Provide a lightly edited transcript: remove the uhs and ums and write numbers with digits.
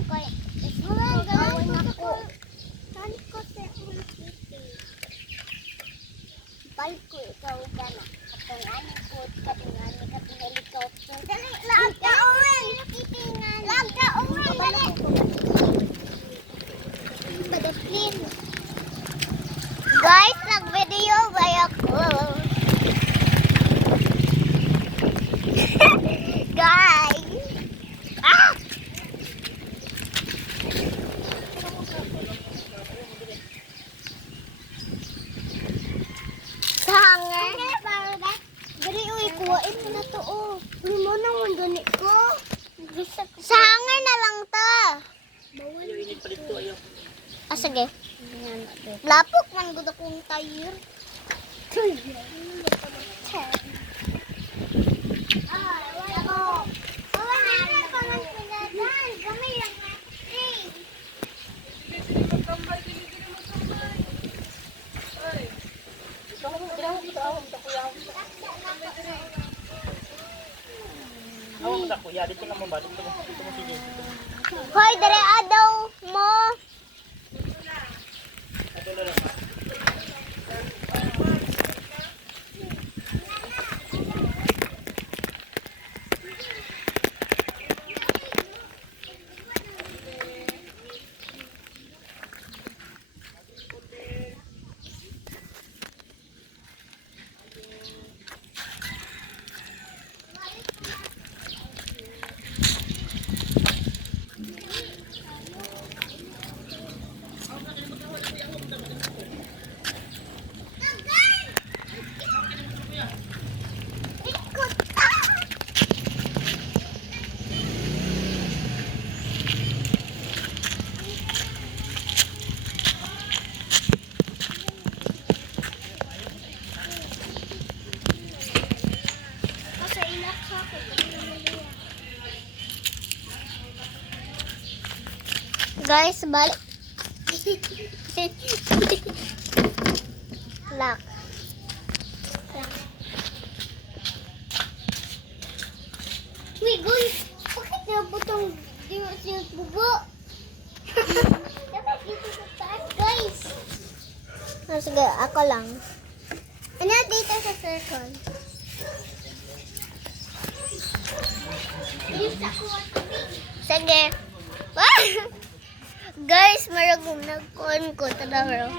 mo kay. Gawin ako. Saan ko sa ulit? Balik ko ikaw gana. Katungan ko, katungan helicopter. Dali, lag ka uwan. Lag ka uwan. Dali. Padaplin. Guys, nag-video ba ako? Guys. Ah! Hanger. Dali, uy, kuwain mo na to, oh. Uy mo nang mandunit ko. Sa hanger na lang ta. Ah, sige. Lapok man gud akong tire. Hoy, dere adaw mo. Guys, balik. Lock. Wait, guys. Bakit na butong di mo siya bubo? Dapat dito sa taas, guys. Oh, sige, ako lang. Ano dito sa circle? Sige. Guys, maragong nagkuhan ko. Tada, bro.